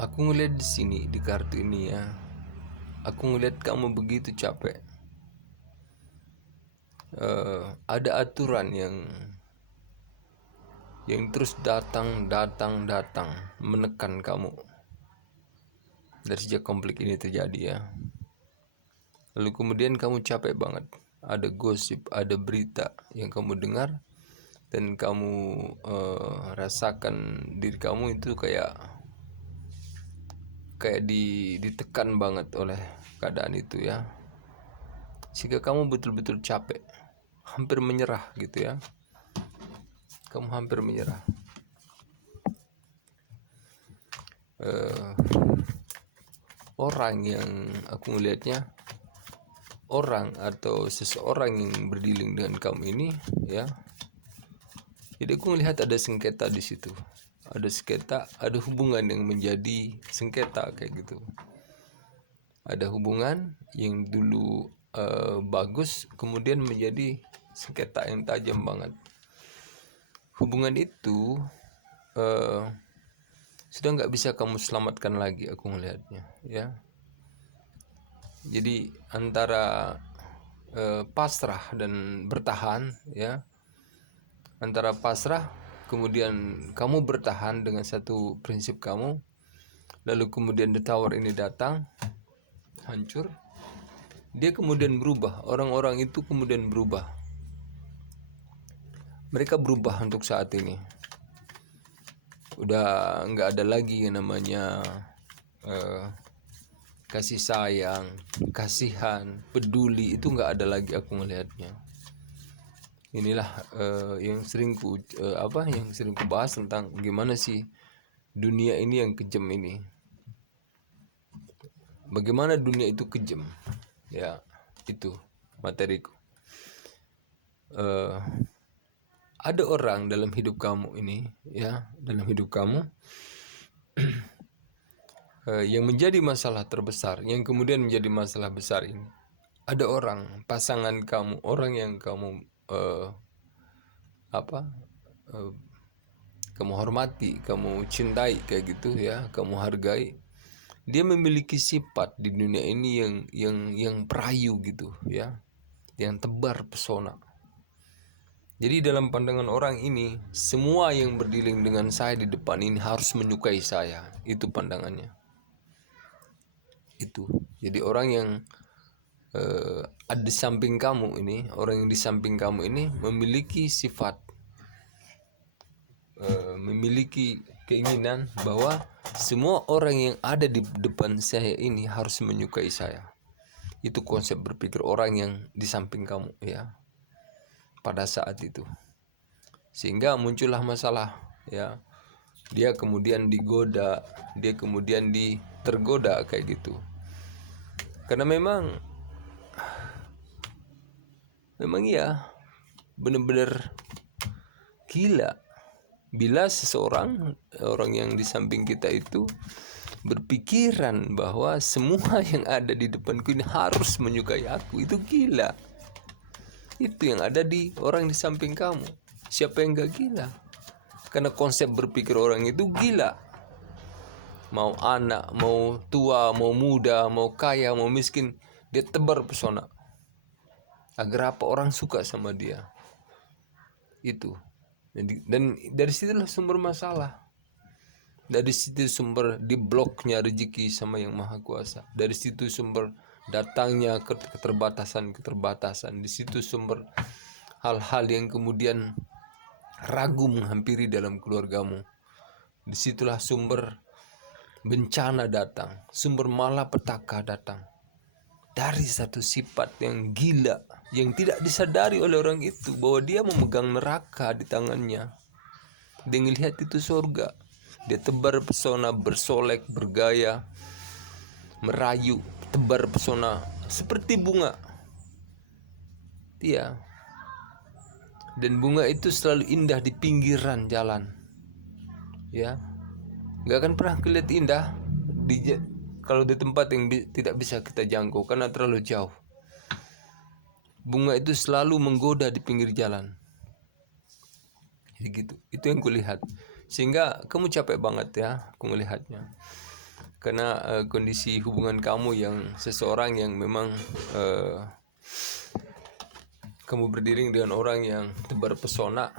Aku ngeliat di sini di kartu ini ya. Aku ngeliat kamu begitu capek. Ada aturan yang terus datang menekan kamu dari sejak konflik ini terjadi ya. Lalu kemudian kamu capek banget. Ada gosip, ada berita yang kamu dengar dan kamu rasakan diri kamu itu kayak ditekan banget oleh keadaan itu ya, sehingga kamu betul-betul capek, hampir menyerah gitu ya. Kamu hampir menyerah. Orang yang aku melihatnya, orang atau seseorang yang berdealing dengan kamu ini ya, jadi aku melihat ada sengketa di situ. Ada sengketa, ada hubungan yang menjadi sengketa kayak gitu. Ada hubungan yang dulu bagus, kemudian menjadi sengketa yang tajam banget. Hubungan itu sudah nggak bisa kamu selamatkan lagi, aku melihatnya ya. Jadi antara pasrah dan bertahan ya, antara pasrah kemudian kamu bertahan dengan satu prinsip kamu, lalu kemudian the tower ini datang, hancur. Dia kemudian berubah, orang-orang itu kemudian berubah. Mereka berubah untuk saat ini. Udah nggak ada lagi yang namanya kasih sayang, kasihan, peduli, itu nggak ada lagi aku melihatnya. Inilah yang sering ku bahas tentang gimana sih dunia ini yang kejam ini. Bagaimana dunia itu kejam ya, itu materiku. Ada orang dalam hidup kamu ini ya, dalam hidup kamu yang menjadi masalah terbesar, yang kemudian menjadi masalah besar ini. Ada orang, pasangan kamu, orang yang kamu kamu hormati, kamu cintai kayak gitu ya, kamu hargai. Dia memiliki sifat di dunia ini yang perayu gitu ya, yang tebar pesona. Jadi dalam pandangan orang ini, semua yang berdealing dengan saya di depan ini harus menyukai saya. Itu pandangannya. Itu. Jadi orang yang ada di samping kamu ini, orang yang di samping kamu ini memiliki sifat, memiliki keinginan bahwa semua orang yang ada di depan saya ini harus menyukai saya. Itu konsep berpikir orang yang di samping kamu ya, pada saat itu. Sehingga muncullah masalah ya. Dia kemudian digoda, dia kemudian tergoda kayak gitu. Karena memang ya benar-benar gila bila seseorang, orang yang di samping kita itu berpikiran bahwa semua yang ada di depanku ini harus menyukai aku. Itu gila. Itu yang ada di orang di samping kamu. Siapa yang gak gila? Karena konsep berpikir orang itu gila. Mau anak, mau tua, mau muda, mau kaya, mau miskin, dia tebar pesona agar apa orang suka sama dia. Itu. Dan dari situlah sumber masalah. Dari situ sumber dibloknya rezeki sama Yang Maha Kuasa. Dari situ sumber datangnya keterbatasan. Di situ sumber hal-hal yang kemudian ragu menghampiri dalam keluargamu. Disitulah sumber bencana datang, sumber malapetaka datang. Dari satu sifat yang gila, yang tidak disadari oleh orang itu, bahwa dia memegang neraka di tangannya. Dia melihat itu surga. Dia tebar pesona, bersolek, bergaya, merayu, tebar pesona seperti bunga. Iya. Dan bunga itu selalu indah di pinggiran jalan. Ya. Gak akan pernah kelihatan indah kalau di tempat yang tidak bisa kita jangkau karena terlalu jauh. Bunga itu selalu menggoda di pinggir jalan. Jadi gitu. Itu yang kulihat. Sehingga kamu capek banget ya, aku melihatnya. karena kondisi hubungan kamu yang seseorang yang memang kamu berdiri dengan orang yang tebar pesona,